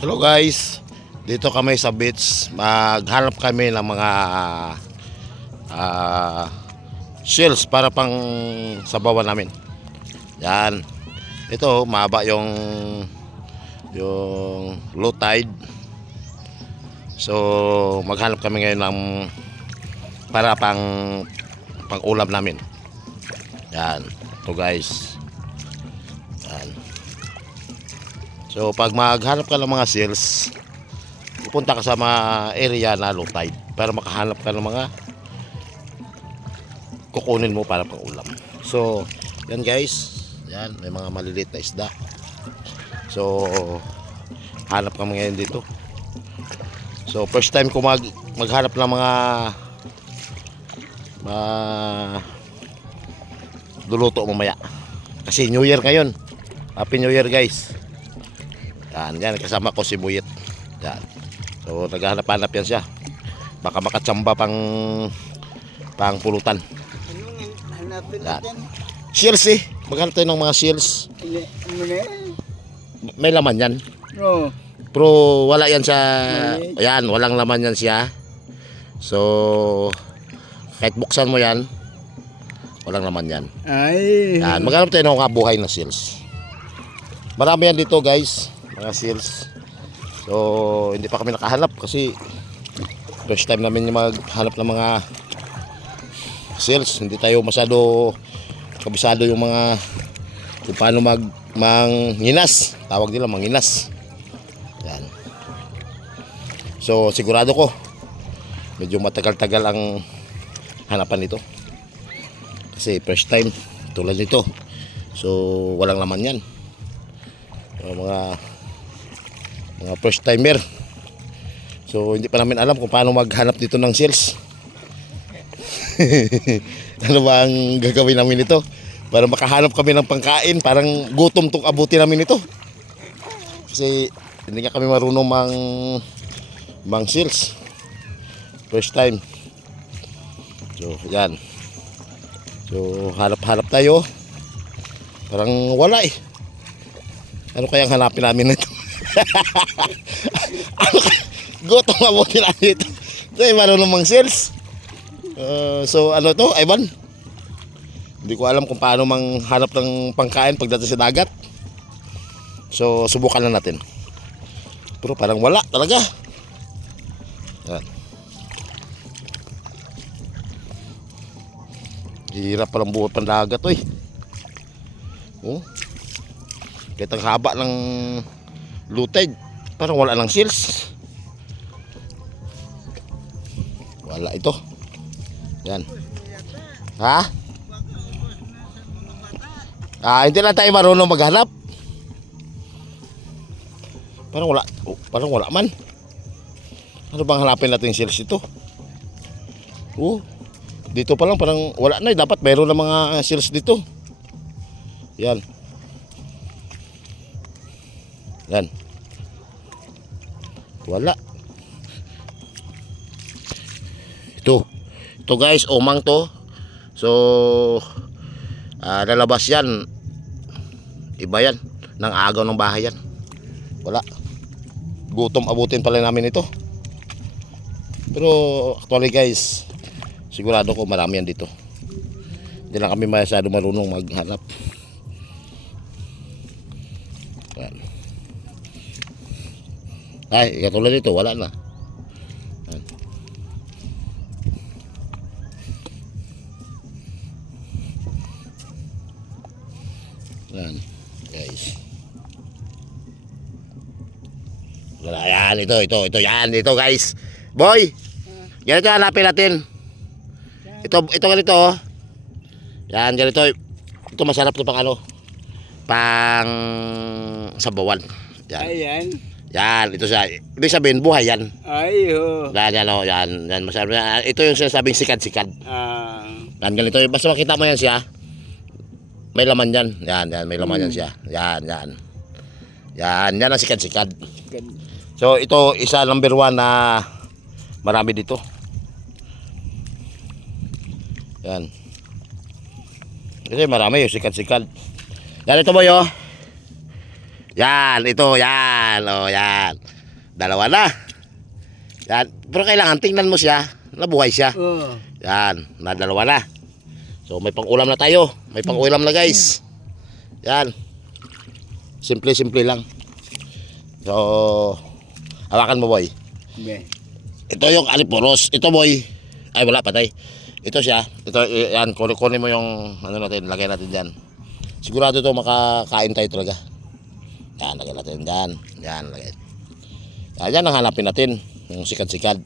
Hello guys, dito kami sa beach. Maghanap kami ng mga shells para pang sabawan namin. Yan. Ito, mahaba yung low tide. So, maghanap kami ngayon ng para pang ulam namin. Yan. Ito guys. Yan. So pag maghanap ka ng mga seals, pupunta ka sa mga area na low tide para makahanap ka ng mga kukunin mo para pang ulam. So yan guys, yan may mga maliliit na isda. So hanap kami ngayon dito. So first time ko maghanap ng mga luluto mamaya. Kasi New Year ngayon. Happy New Year guys. Yan, kasama ko si Buyet. Yan. So naghahanap-hanap yan siya. Baka makatsamba pang pulutan. Anong hanapin Yan. natin? Shells eh. Maghanap tayo ng mga shells. Ano na yan? May laman yan. No. Pero wala yan sa... Maliit. Yan, walang laman yan siya. So kahit buksan mo yan, walang laman yan. Ay. Yan, maghanap tayo ng mga buhay na shells. Marami yan dito guys, mga seals. So hindi pa kami nakahanap kasi first time namin maghanap ng mga seals. Hindi tayo masyado kabisado yung mga kung paano manginas. Tawag nila manginas. Yan. So sigurado ko medyo matagal-tagal ang hanapan nito. Kasi first time tulad nito. So walang laman yan. Mga first timer. So hindi pa namin alam kung paano maghanap dito ng shells. Ano ba ang gagawin namin ito para makahanap kami ng pangkain? Parang gutom tong abuti namin ito. Kasi hindi nga kami marunong mang shells. First time. So yan. So hanap-hanap tayo. Parang wala eh. Ano kayang hanapin namin nito? Gutom abuti namin ito. Ito ay marunong mang sales. So ano to, Ivan? Hindi ko alam kung paano manghanap ng pangkain pagdating sa dagat. So subukan na natin. Pero parang wala talaga. Yan. Hirap palang buhat pang dagat to eh. Oh. Kahit ang haba ng low tide, parang wala ng seals. Wala ito. Yan. Ha? Hindi na tayo marunong maghanap. Parang wala man. Ano bang hanapin natin seals ito? Dito pa lang parang wala na. Dapat mayroon na mga seals dito. Yan. Yan. Wala. Ito guys, umang to. So lalabas yan. Iba yan. Nang agaw ng bahay yan. Wala. Gutom abutin pala namin ito. Pero actually guys, sigurado ko marami yan dito. Hindi lang kami masyado marunong maghanap. Yan. Ay, katulad dito, wala na. Yan. Yan, guys. Wala, yan, ito, yan, ito guys. Boy, ganito hanapin natin. Ito ganito, oh. Yan, ganito. Ito masarap ito pang ano, pang sabawan. Yan. Ayan. Yan, ito siya. Ibig sabihin, buhay yan. Ay, ho. Yan, oh, yan masarap. Ito yung sinasabing sikad-sikad. Yan, ganito. Basta makita mo yan siya, may laman yan. Yan, may laman yan siya. Yan. Yan ang sikad-sikad. So, ito, isa number 1 na marami dito. Yan. Kasi marami yung sikad-sikad. Yan, ito mo yun. Yan, ito, yan. O, yan. Dalawa na. Yan. Pero kailangan tingnan mo siya. Nabuhay siya. Oh. Yan, nadalawa na. So may pang-ulam na tayo. May pang-ulam na guys. Yan. Simple-simple lang. So, hawakan mo boy. Be. Ito yung aliporos. Ito boy. Ay wala, patay. Ito siya. Ito, yan. Kunin mo yung ano natin. Lagay natin dyan. Sigurado to makakain tayo talaga. Yan, lagay natin dyan. Yan, lagay. Yan ang hanapin natin. Yung sikad-sikad.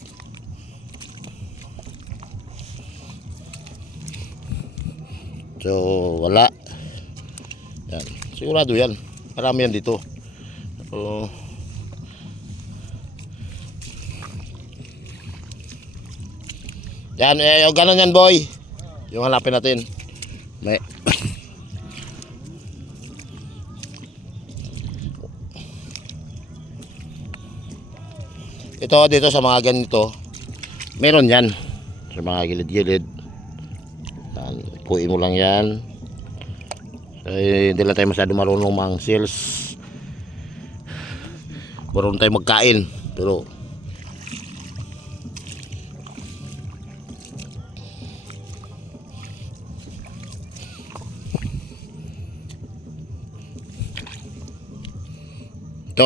So, wala. Yan. Sigurado yan. Marami yan dito. So, yan, yung ganon yan boy. Yung hanapin natin. May. Ito dito sa mga ganito. Meron yan. Sa mga gilid-gilid. Yan, puin mo lang yan. Hindi lang tayo masyado marunong mang sales. Marunong tayo magkain. Pero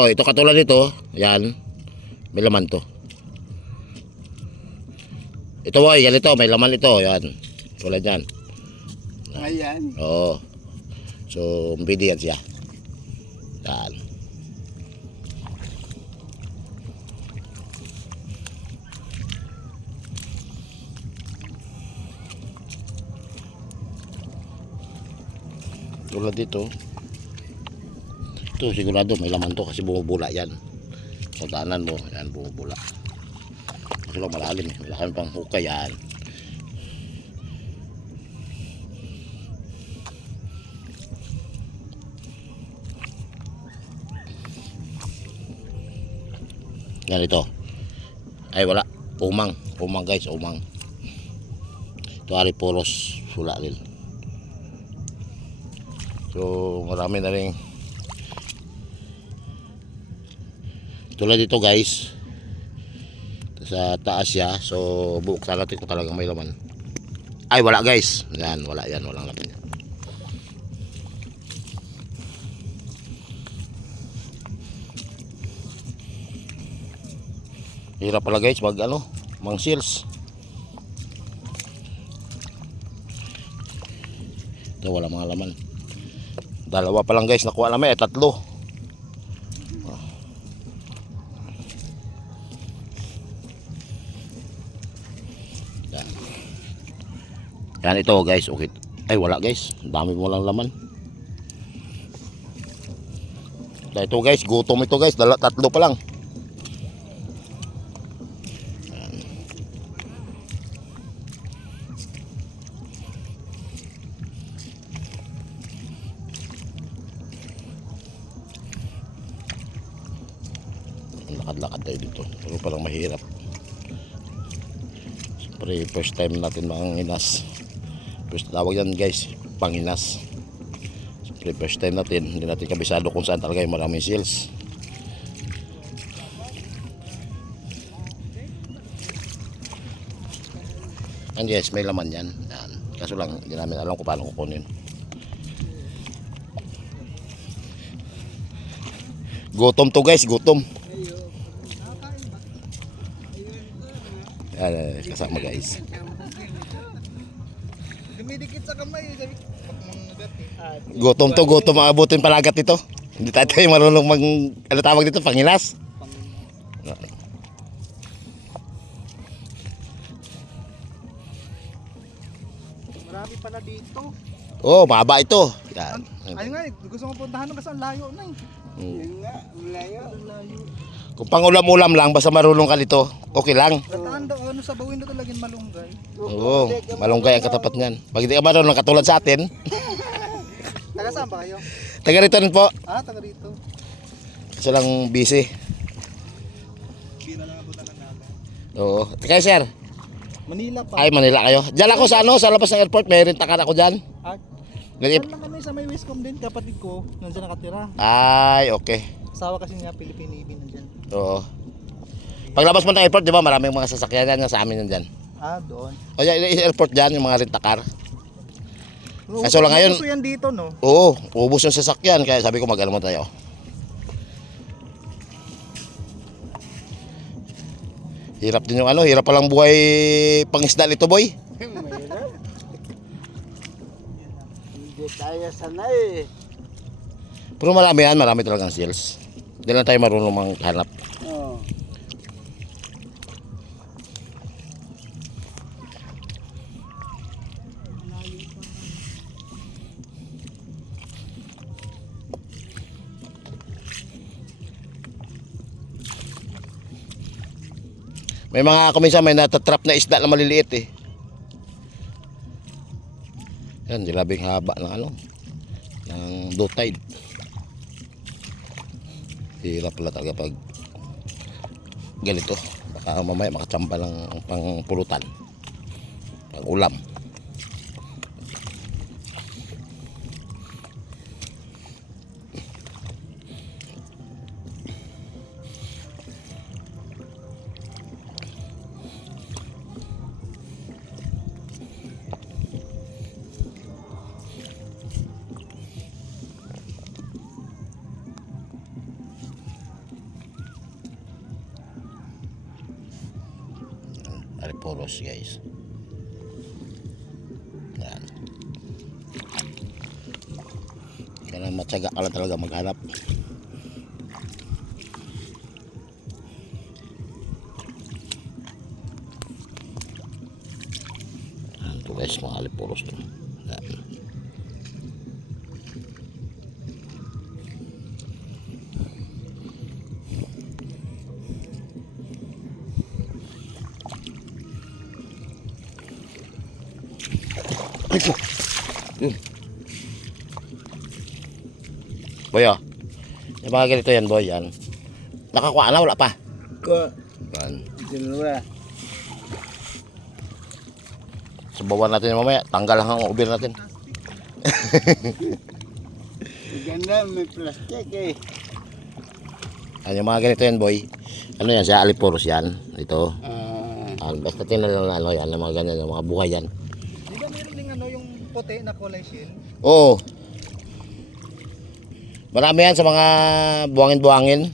ito katulad nito. Yan. May laman to. Ito boy, ganito. May laman ito. Yan. Tulad yan. Ayan. Oo. So, mbidi yan siya. Yan. Tulad dito. Ito sigurado may laman to kasi bumubula yan. Kung daanan mo, yan bumubula. Kasi lang malalim eh. Wala kami pang hukay yan. Yan ito. Ay wala. Umang. Umang guys. Umang. Ito aliporos. Wala rin. So marami na rin. Tulad dito guys. Sa taas siya. So buksan natin kung talagang may laman. Ay wala guys. Yan. Wala yan. Walang laman yan. Hirap pala guys mag mang seals. Ito wala mga laman. Dalawa pa lang guys nakuha namin, tatlo. Yan ito guys, okay. Ay wala guys, dami mo lang laman. Ito guys, gutom ito guys, tatlo pa lang. Lakad-lakad tayo dito. Pero parang mahirap. Siyempre, first time natin manginas. First tawag yan guys, panginas. Siyempre, first time natin. Hindi natin kabisado kung saan talaga yung maraming seals. And yes, may laman yan. Yan. Kaso lang, hindi namin alam kung paano kukunin. Gutom to guys, gutom. Yan, kasama guys. Dumidikit sa kamay. Gutom to, gutom maabutin palagat ito. Hindi tayo marunong mag, ano tawag dito, panginas. Marami pala dito. Oh, mahaba ito. Yan. Ayun nga, gusto ko puntahan kasi ang layo na eh. Ayun nga, layo. Kung pangulam-ulam lang, basta marunong ka dito, okay lang. Gataan daw, sa bawin na talagang malunggay. Oo, malunggay ang katapat niyan. Pag hindi ka marunong katulad sa atin. Taga saan ba kayo? Taga rito rin po. Ah, taga rito. Kasi lang busy. Pira lang abutan lang namin. Oo. Kaya sir, Manila pa. ay Manila kayo. Diyan ako sa sa labas ng airport, may rintakan ako dyan. Ah, Ganip. Saan lang kami sa may Wiscom din, kapatid ko, nandiyan nakatira. Ay, okay. Asawa kasi nga Philippine Navy nandiyan. Oo. Paglabas mo ng airport, di ba, maraming mga sasakyan yan sa amin yan dyan. Ah, doon. O yan, yung airport dyan, yung mga rent-a-car. Kaso lang ngayon- Uso yan dito, no? Oo, ubos yung sasakyan, kaya sabi ko mag-ano mo tayo. Hirap din yung ano, hirap palang buhay pangisda nito, boy. Mahirap. Hindi tayo sanay. Pero marami yan, marami talagang sales. Hindi lang tayo marunong manghanap. Oh. May mga kuminsan may natatrap na isda na maliliit eh. Yan, dilabing haba ng ano, ng low tide. Hirap pala talaga pag ganito. Baka mamaya makachamba lang pang pulutan, pang ulam. Ariporos guys. Yan. Kaya matyaga ka lang talaga maghanap. Yan to guys, mga ariporos to. Yan. Ay po. Boy, oh. Yung mga ganito yan, boy, yan. Nakakuha na, wala pa. Ko, Yan. dalawa. Subawan natin yung mamaya. Tanggal lang ang ubir natin. Maganda, may plastic eh. Yan, yung mga ganito yan, boy. Ano yan, siya aliporos yan. Ito. Ah, Basta tingnan lang na ano yan, yung mga ganyan, yung mga buhay yan. Di ba meron ding ano, yung puti na kulay shell? Oo. Marami yan sa mga buhangin-buhangin.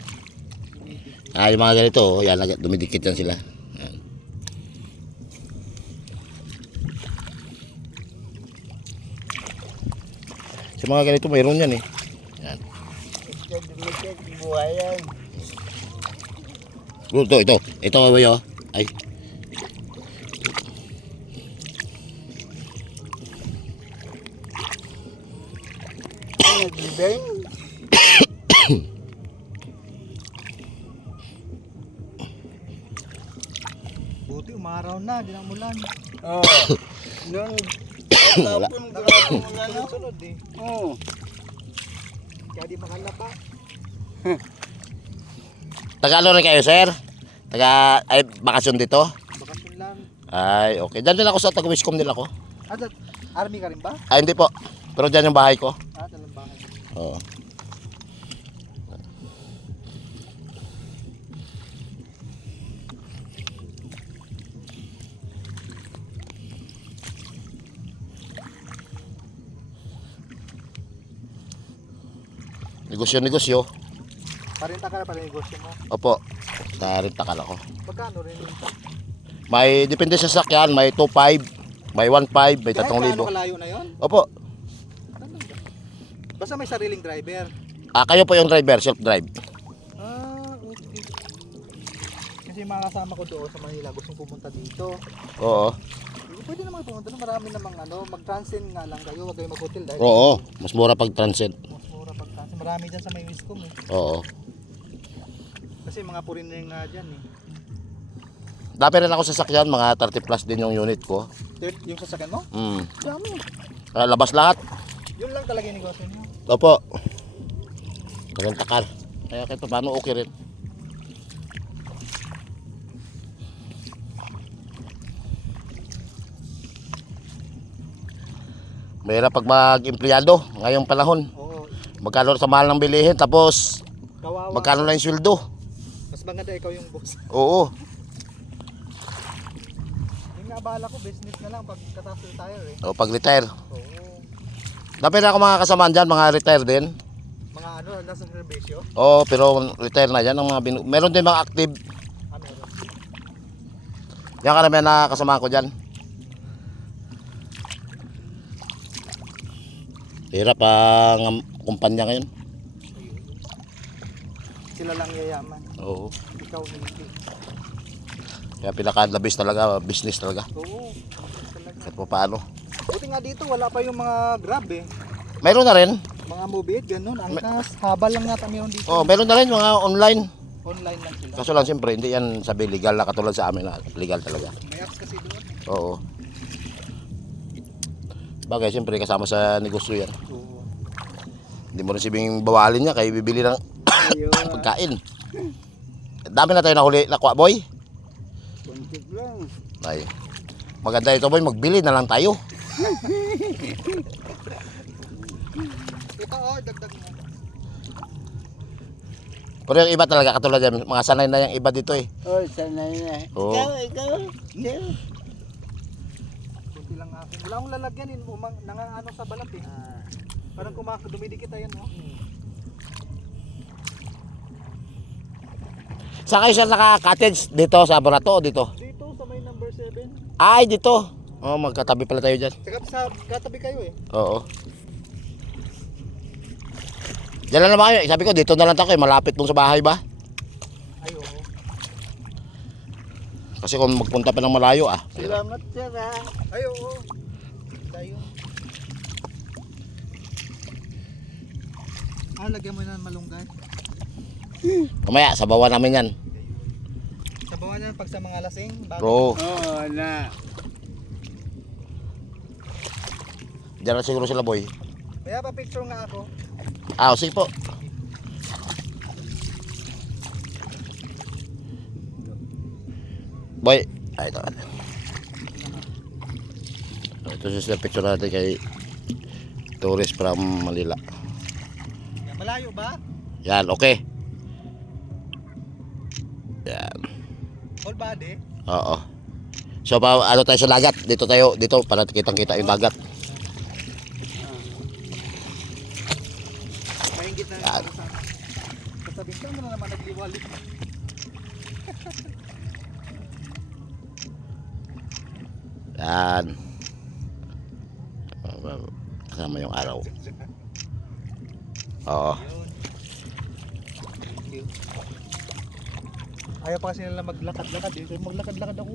Yung mga ganito, oh, yan, dumidikit yan sila. Yan. Sa mga ganito, mayroon yan eh. Yan. ito dumikit, buhayan. Ito. Ito, boy, oh. Ay. Nagbibeng. Buti, umaraw na, di na umulan. Oh. Nung Wala. tapon grabe mo na no? Sunod eh. Oh. Kaya di makalapa. Taga ano rin kayo, sir? Ay, bakasyon dito? Bakasyon lang. Ay, okay. Diyan din ako sa Taga-Wiscom din ako. Ah, army ka rin ba? Ay, hindi po. Pero diyan yung bahay ko. Ah, dalang bahay. Oo. Negosyo. Parinta ka na pala yung negosyo mo. Opo. Sa rintakal ako. Magkano rin yung May depende sa sakyan, may 2.5, may 1.5, may Kahit gaano 3,000. kalayo na yun? Opo. Basta may sariling driver. Kayo po yung driver, self-drive. Ah, okay. Kasi yung mga kasama ko doon sa Manila gustong pumunta dito. Oo. Pwede naman pumunta doon. Marami namang ano, mag-transient nga lang kayo. Huwag kayo mag-hotel dahil Oo. Mas mura pag transit. mas mura pag-transient. Marami dyan sa may Wiscom eh. Oo. Kasi mga foreigner nga dyan eh. Dati rin ako sa sakyan, mga 30 plus din yung unit ko. Yung sasakyan mo? Mm. Dami. Labas lahat. Yun lang talaga yung negosyo niyo. Opo. Rentakar. Kaya kahit paano okay rin. Mahirap pag mag-empleyado ngayong panahon. Oo. Magkano sa mahal ng bilihin, tapos Kawawa. magkano lang yung sweldo. Mas maganda ikaw yung boss. Oo. Yung naabala ko, business na lang pag katapos retire eh. O pag-retire. Oo. Dami na ako mga kasamaan dyan, mga retire din. Mga ano, nasa servisyo. Oo, pero retire na yan. Ang mga meron din mga active. Meron. Yan karamihan na kasama ko dyan. Hirap ang kumpanya ngayon. Sila lang yayaman. Oo. Ikaw hindi. Kaya pinaka-labis talaga, business talaga. Oo. Talaga. Kahit pa paano. Buti nga dito, wala pa yung mga grab eh. Mayroon na rin. Mga mobile, ganun. Angkas, habal lang yata meron dito. Oh, mayroon na rin mga online. Online lang sila. Kaso lang siyempre, hindi yan sabi legal na katulad sa amin na legal talaga. May apps kasi doon. Oo. Bagay, siyempre kasama sa negosyo yan. Oo. Hindi mo rin sibing bawalin niya kaya bibili ng Ayun. pagkain. Dami na tayo nahuli na kwa, boy. Kuntik lang. Ay. Maganda ito, boy. Magbili na lang tayo. Ito dagdag mo. Pero yung iba talaga katulad yan, mga sanay na yung iba dito eh. Oh, sanay na. Oo. Ikaw. Ikaw. Kunti lang akin. Wala akong lalagyan eh. Nangaano sa balat eh. Parang dumidikit ayan oh. Saan kayo sir naka-cottage? Dito sa Bonato o dito? Dito sa may number 7. Ay, dito. Oh, magkatabi pala tayo dyan. Saka sa katabi kayo eh. Oo. Diyan lang naman kayo. Sabi ko, dito na lang tayo. Malapit dun sa bahay ba? Ay oo. Kasi kung magpunta pa ng malayo ah. Salamat sir ha. Ay oo. Tayo. Lagyan mo na ng malunggay. Mamaya, sabawan namin yan. Sabawan yan pag sa mga lasing. Bro, Oo na. diyan na siguro sila boy. Kaya pa picture nga ako. Ah, sige po. Boy, ay ito. Ito sila picture natin kay tourist from Manila. Yan, malayo ba? Yan, okay. Yan. Whole body? Oo. So pa ano tayo sa dagat? Dito tayo, dito para kitang-kita yung dagat. Mahingit na Yan. yung sana. Sasabihin ko na naman nagliwalik. Yan. Kasama yung araw. Oo. Yun. Thank you. Ayaw pa kasi nila maglakad-lakad eh. So maglakad-lakad ako.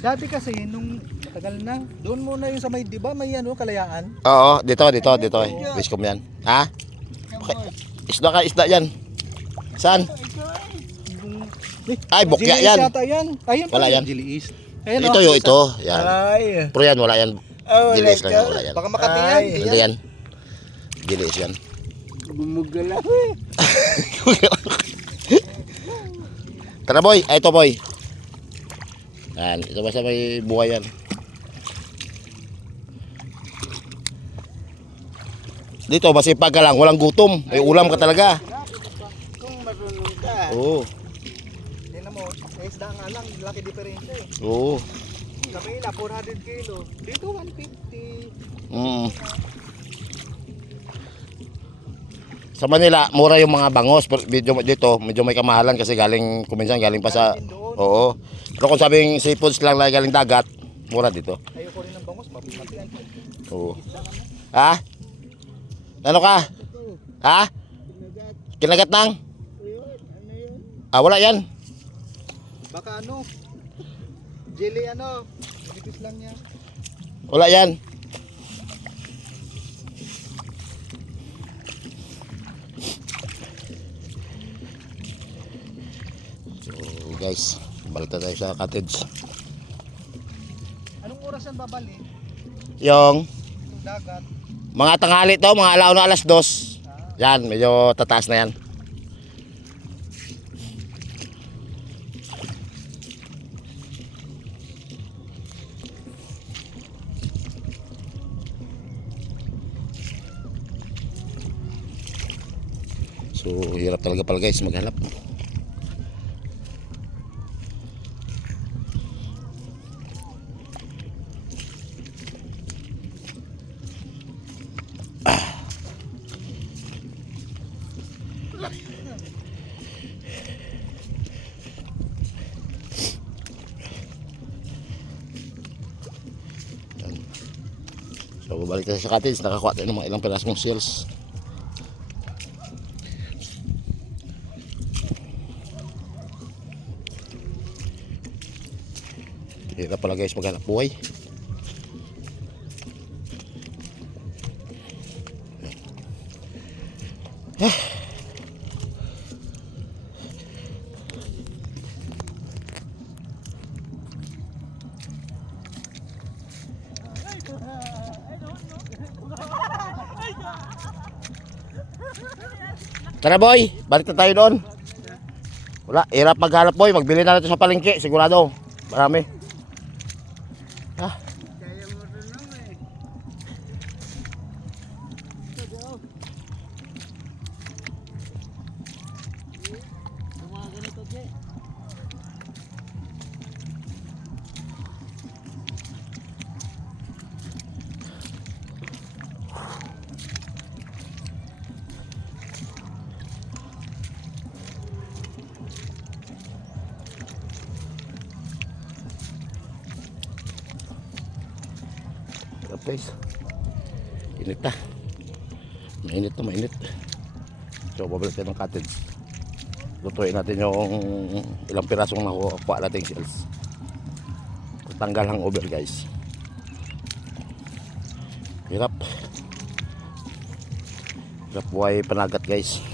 Dati kasi nung matagal na, doon muna yung sa may, di ba may ano, Kalayaan? Oo, dito. Wiscom yan. Ha? Okay. Isda ka, isda yan. Saan? Ay, bukya Jilly yan. East yata yan. Ayun Wala yan. Jilly East. Ayun, Ito oh. yung ito. Yan. Ay. Pero yan, wala yan. Oh, Gilis lang yan, wala yan. Baka Makati yan. Ay, Hindi yan. Gilis yan. Gumugala. Tara boy, ay ito boy. Yan, ito basta may buhay yan. Dito, masipag ka lang, walang gutom. May ulam ka talaga. Kung marunong ka. Oo. Tingnan mo, sa isda nga lang, laki diferensya eh. Oo. Sa Manila, 400 kilo. Dito, 150. Mm. Sa Manila, mura yung mga bangos. Pero medyo may kamahalan kasi galing, kuminsan galing pa sa... Oo. Pero kung sabing seafoods lang na galing dagat, mura dito. Ayoko rin ng bangos, mapimatian. Oo. Ha? Ano ka? Ha? Kinagat nang? Ah, wala yan. Baka ano, jelly ano, nipis lang niya. Wala yan. So guys, balik na tayo sa cottage. Anong oras yan babalik? Yung Itong dagat. mga tanghali to, mga alauna alas 2. Yan, medyo tataas na yan. So hirap talaga pala guys maghanap. So balik tayo sa cottage, nakakuha tayo ng mga ilang pirasong seals. Hirap pala guys maghanap buhay. Tara boy, balik na tayo doon. Wala, hirap maghanap boy, magbili na natin sa palengke, sigurado. Marami. Ah, Kaya marunong eh. hirap guys. Init na. Mainit na, mainit. So babalik tayo ng cottage. Lutuin natin yung ilang pirasong nakuha natin seals. Tanggal hangover guys. Hirap. Hirap buhay panagat guys.